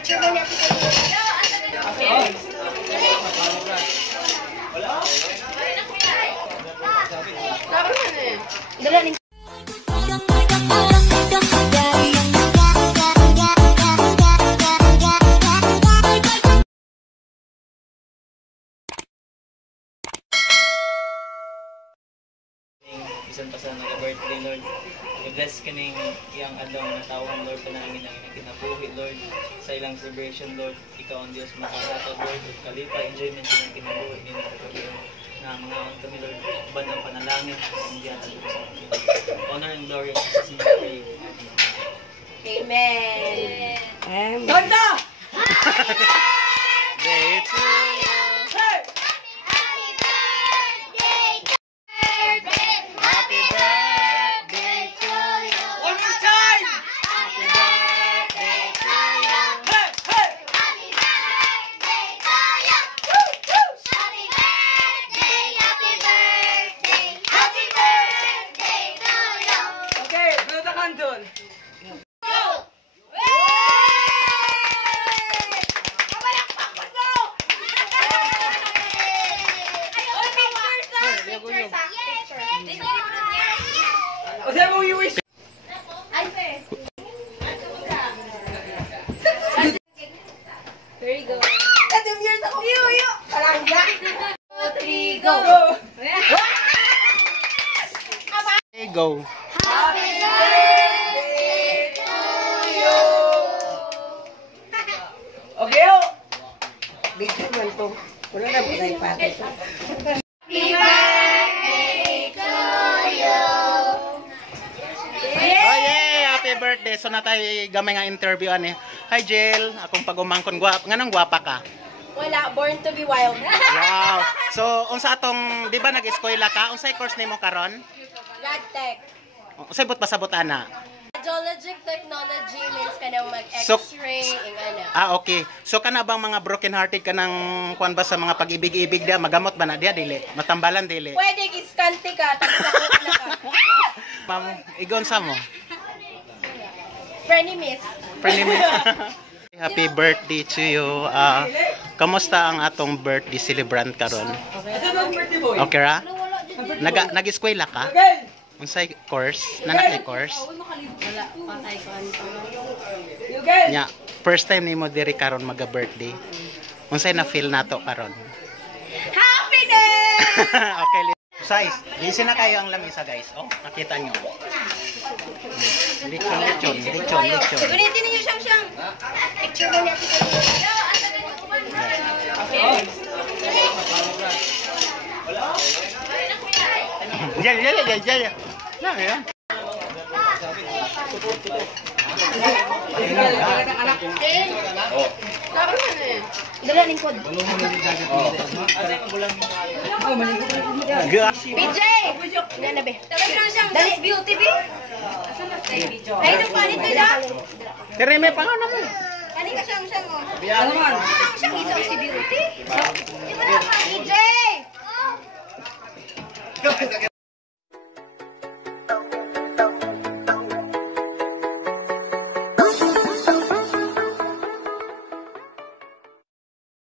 Picture mo niya. Okay. Dala ni. Bisan pa sa nag-birthday, Lord. I-bless ka ng iyang adlaw na tawang, Lord, panangin ang kinabuhi, Lord. Sa ilang celebration, Lord, ikaw ang Diyos makahatag, Lord. Kalipa, enjoyment sa ilang kinabuhi nila. Na mga kami, Lord, ban ang panalangin ang diyan at honor and glory sa Jesus' name. Amen. Amen. Ganda! Day to you. Happy birthday to you. One more time! Happy birthday to you. Hey, hey! Okay, buta kanton. O sabi mo yung wish. There you go. Tatim years ako. Yo! Palangga! 3, go! Okay, go. Happy birthday to you! Okay, yo! Big man to. Wala na po na ipatay to. Happy birthday to you! Oh yeah, happy birthday. So na tayo gamay nga interview ani. Hi Jill, akong pagumangkon nganong gwapa ka? Wala, born to be wild. Wow. So unsa atong di ba nag-eskwela ka? Unsay course nimo karon? Radtech. Unsay but pasabot ana? Radiologic technology means ka nang So- mag-x-ray, ing ano. Okay. So kana bang mga broken hearted ka nang kuan ba sa mga pag-ibig-ibig dia magamot ba na dia dili? Matambalan dili? Pwede giskante ka, tapos ako na ka. Ma'am, igon sa mo. Frenemies. Happy birthday to you. Kamusta ang atong birthday celebrant karon? Asa na ang birthday boy? Okay ra? Nag-eskwela ka? Okay! Unsay course? Nanakay course? Wala, patay ko ano. You guys! Nya, first time nimo diri karon maga-birthday. Unsay na feel nato karon? Happiness! Okay, size. Listen na kayo ang lamisa, guys. Oh, nakita nyo. Lechon. Gunitin niyo siyang. Picture mo niya. Yeah. Na, yan. Dala lingkod. PJ! Yan na be. Dali beauty be. Ay, ito pa nito na. Tere, may pangalan mo. Kani ka siyang oh. Ano man? Siyang isa si beauty. Ito na pa PJ!